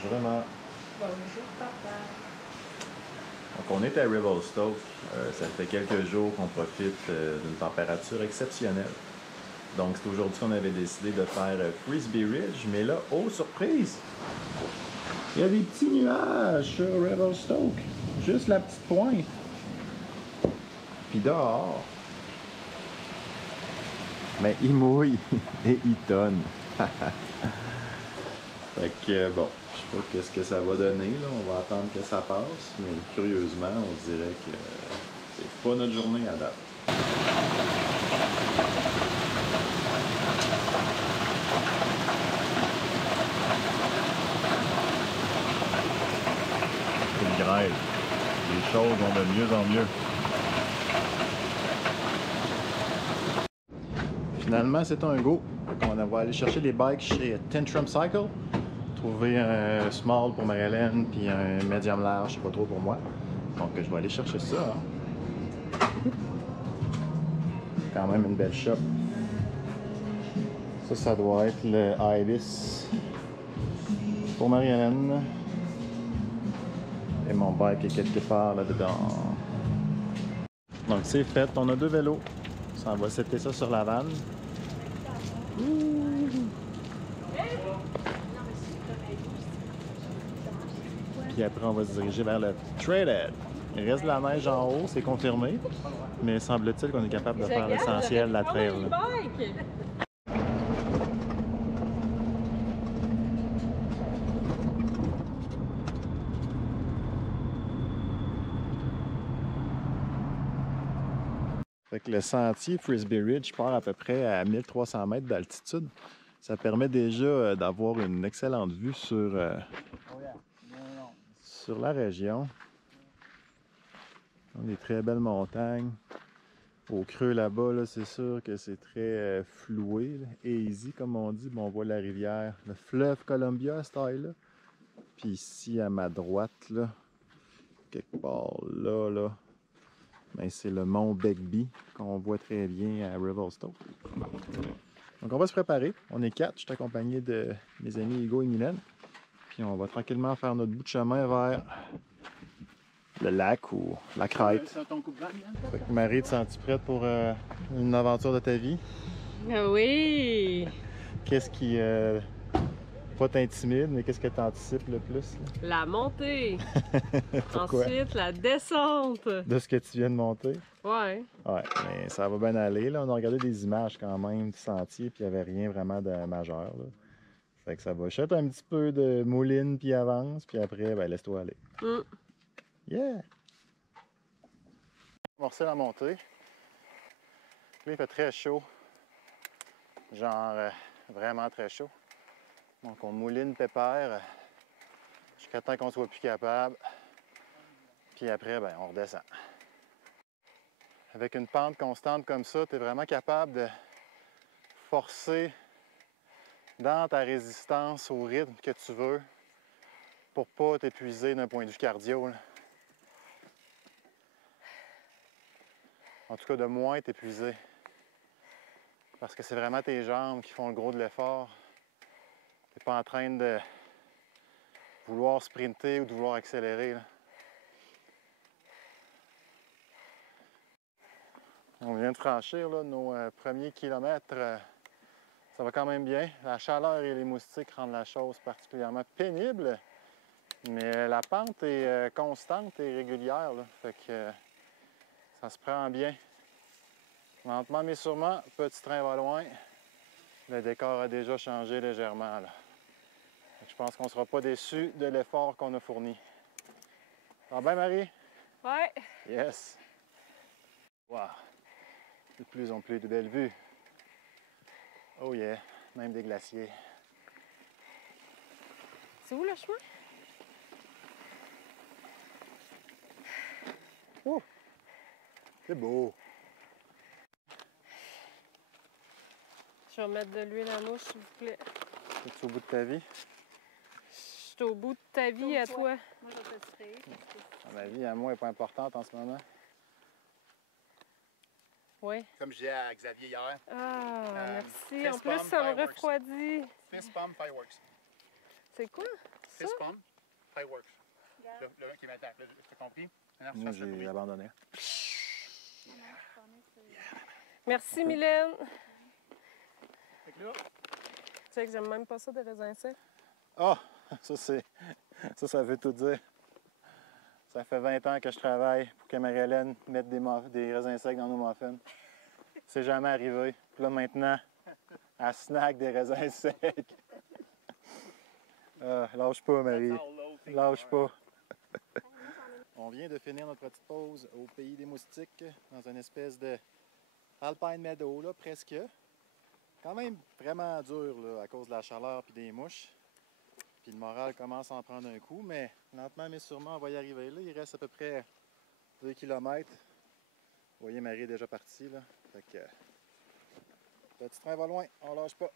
Bonjour Emma. Bonjour papa. Donc on est à Revelstoke. Ça fait quelques jours qu'on profite d'une température exceptionnelle. Donc c'est aujourd'hui qu'on avait décidé de faire Frisbee Ridge. Mais là, oh surprise! Il y a des petits nuages sur Revelstoke. Juste la petite pointe. Puis dehors. Mais il mouille et il tonne. Fait que bon, je sais pas qu'est-ce que ça va donner, là. On va attendre que ça passe, mais curieusement, on dirait que c'est pas notre journée à date. Il grêle. Les choses vont de mieux en mieux. Finalement, c'est un go. On va aller chercher les bikes chez Tantrum Cycle. Trouver un small pour Marie-Hélène puis un medium large, je sais pas trop pour moi. Donc je vais aller chercher ça. Hein. Quand même une belle shop. Ça doit être le Ibis pour Marie-Hélène. Et mon bike est quelque part là-dedans. Donc c'est fait, on a deux vélos. Ça, on va setter ça sur la vanne. Puis après, on va se diriger vers le Trailhead. Il reste de la neige en haut, c'est confirmé. Mais semble-t-il qu'on est capable de faire l'essentiel de la trail. Fait que le sentier Frisbee Ridge part à peu près à 1300 mètres d'altitude. Ça permet déjà d'avoir une excellente vue sur la région. Des très belles montagnes. Au creux là-bas, là, c'est sûr que c'est très floué, là, hazy comme on dit. Bon, on voit la rivière, le fleuve Columbia à cette taille-là. Puis ici à ma droite, là, quelque part là, ben, c'est le mont Begbie qu'on voit très bien à Revelstoke. Donc on va se préparer. On est 4. Je suis accompagné de mes amis Hugo et Mylène. Puis on va tranquillement faire notre bout de chemin vers le lac ou la crête. Fait que Marie, te sens-tu prête pour une aventure de ta vie? Oui! Qu'est-ce qui pas t'intimide, mais qu'est-ce que tu anticipes le plus? Là? La montée! Pourquoi? Ensuite, la descente! De ce que tu viens de monter? Ouais. Ouais, mais ça va bien aller. Là, on a regardé des images quand même du sentier, puis il n'y avait rien vraiment de majeur. Là. Fait que ça va chuter un petit peu de mouline, puis avance, puis après, ben, laisse-toi aller. Yeah! Amorcer la montée. Là, il fait très chaud. Genre vraiment très chaud. Donc on mouline pépère jusqu'à temps qu'on soit plus capable. Puis après, ben, on redescend. Avec une pente constante comme ça, tu es vraiment capable de forcer dans ta résistance au rythme que tu veux pour pas t'épuiser d'un point de vue cardio. Là. En tout cas, de moins t'épuiser. Parce que c'est vraiment tes jambes qui font le gros de l'effort. Tu n'es pas en train de vouloir sprinter ou de vouloir accélérer. Là. On vient de franchir là, nos premiers kilomètres. Ça va quand même bien. La chaleur et les moustiques rendent la chose particulièrement pénible. Mais la pente est constante et régulière. Là. Fait que ça se prend bien. Lentement mais sûrement, petit train va loin. Le décor a déjà changé légèrement. Là. Je pense qu'on ne sera pas déçus de l'effort qu'on a fourni. Ça va bien, Marie? Ouais. Yes. Wow. De plus en plus de belles vues. Oh yeah. Même des glaciers. C'est où le chemin? Oh! C'est beau. Je vais mettre de l'huile à mouche, s'il vous plaît. Es-tu au bout de ta vie? Je suis au bout de ta vie à toi. Moi, je vais te tirer. Ma vie à moi n'est pas importante en ce moment. Oui. Comme je disais à Xavier hier. Ah, merci. fist En plus, bump, ça me fireworks. refroidit. Fist bump fireworks. C'est quoi? Ça? Fist pump, fireworks. Le qui m'attaque, là, t'as compris? Maintenant, Moi, je fais ça, j'ai oui. abandonné. Merci, Mylène. Fait que là, Tu sais que j'aime même pas ça des raisins secs. Ah! Ça veut tout dire. Ça fait 20 ans que je travaille pour que Marie-Hélène mette des raisins secs dans nos muffins. C'est jamais arrivé. Puis là, maintenant, elle snack des raisins secs. Lâche pas, Marie. that's how low things Lâche are. pas. On vient de finir notre petite pause au Pays des Moustiques, dans une espèce de Alpine Meadow, là, presque. Quand même vraiment dur, là, à cause de la chaleur et des mouches. Puis le moral commence à en prendre un coup, mais lentement mais sûrement, on va y arriver. Là, il reste à peu près 2 km. Vous voyez, Marie est déjà partie, là. Fait que, le petit train va loin, on lâche pas.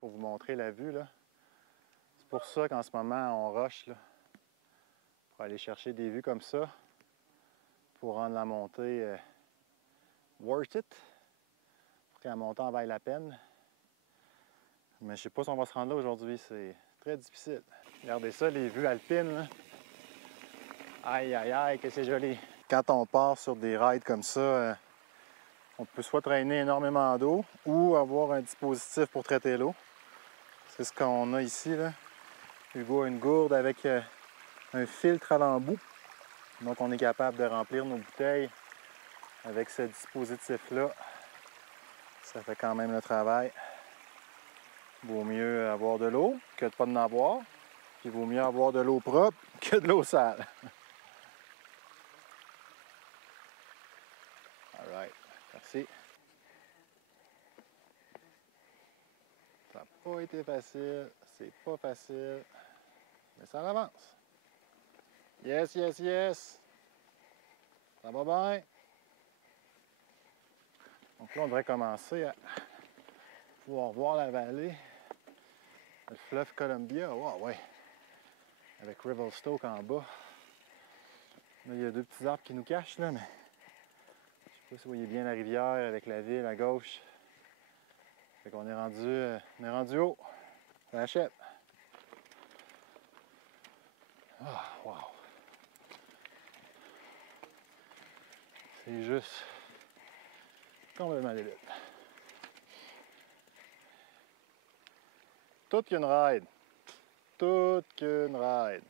Pour vous montrer la vue, là. C'est pour ça qu'en ce moment, on rush, là. Pour aller chercher des vues comme ça. Pour rendre la montée worth it. Pour que la montée en vaille la peine. Mais je sais pas si on va se rendre là aujourd'hui, c'est très difficile. Regardez ça, les vues alpines, là. Aïe, aïe, aïe, que c'est joli. Quand on part sur des rides comme ça, on peut soit traîner énormément d'eau ou avoir un dispositif pour traiter l'eau. C'est ce qu'on a ici, là. Hugo a une gourde avec un filtre à l'embout. Donc on est capable de remplir nos bouteilles avec ce dispositif-là. Ça fait quand même le travail. Vaut mieux avoir de l'eau que de pas en avoir. Puis vaut mieux avoir de l'eau propre que de l'eau sale. All right. Merci. Ça n'a pas été facile. C'est pas facile. Mais ça avance. Yes, yes, yes. Ça va bien. Donc là, on devrait commencer à pouvoir voir la vallée. Le fleuve Columbia. Wow, ouais. Avec Revelstoke en bas. Là, il y a 2 petits arbres qui nous cachent, là, mais je sais pas si vous voyez bien la rivière avec la ville à gauche. Fait qu'on est rendu haut. Ça achète. Ah, wow. C'est juste complètement débile. Toute qu'une ride. Toute qu'une ride.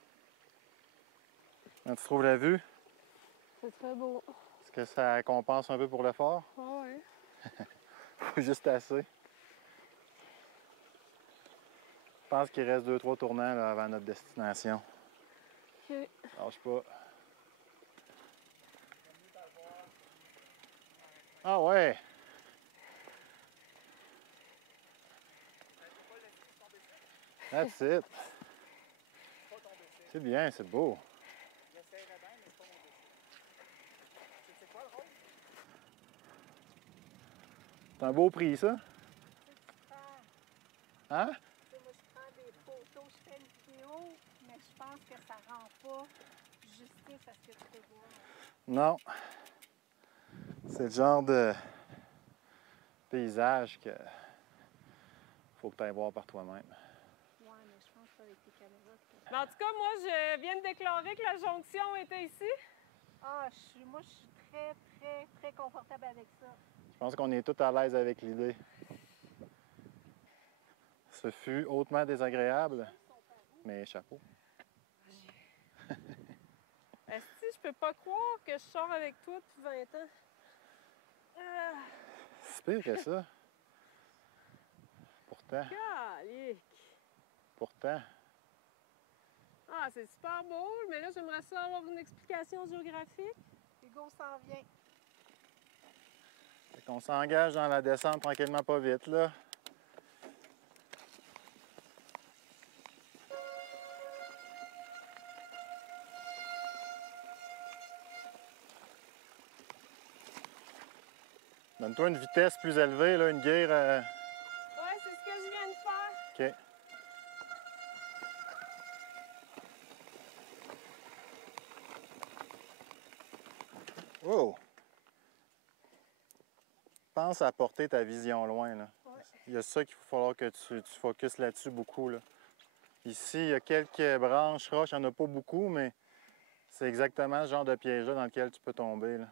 Quand tu trouves la vue, C'est très beau. est-ce que ça compense un peu pour l'effort? Ah ouais. Juste assez. Je pense qu'il reste 2-3 tournants là, avant notre destination. OK. Lâche pas. Ah ouais! That's it. C'est bien, c'est beau. C'est un beau prix, ça? Hein? Moi, je prends des photos, je fais une vidéo, mais je pense que ça rend pas justice à ce que tu peux voir. Non. C'est le genre de paysage que faut que tu ailles voir par toi-même. Ouais, mais je pense qu'avec tes caméras, Mais en tout cas, moi, je viens de déclarer que la jonction était ici. moi, je suis très, très, très confortable avec ça. Je pense qu'on est tous à l'aise avec l'idée. Ce fut hautement désagréable, mais chapeau. Est-ce que je peux pas croire que je sors avec toi depuis 20 ans? Ah, C'est pire que ça. calique! Pourtant. Ah, c'est super beau, mais là, j'aimerais ça avoir une explication géographique. Hugo s'en vient. Fait qu'on s'engage dans la descente tranquillement pas vite, là. Donne-toi une vitesse plus élevée, là, une gear. Ouais, c'est ce que je viens de faire. OK. Oh! Pense à porter ta vision loin, là. Ouais. Il y a ça qu'il va falloir que tu focuses là-dessus beaucoup, là. Ici, il y a quelques branches, roches, il n'y en a pas beaucoup, mais c'est exactement ce genre de piège-là dans lequel tu peux tomber, là.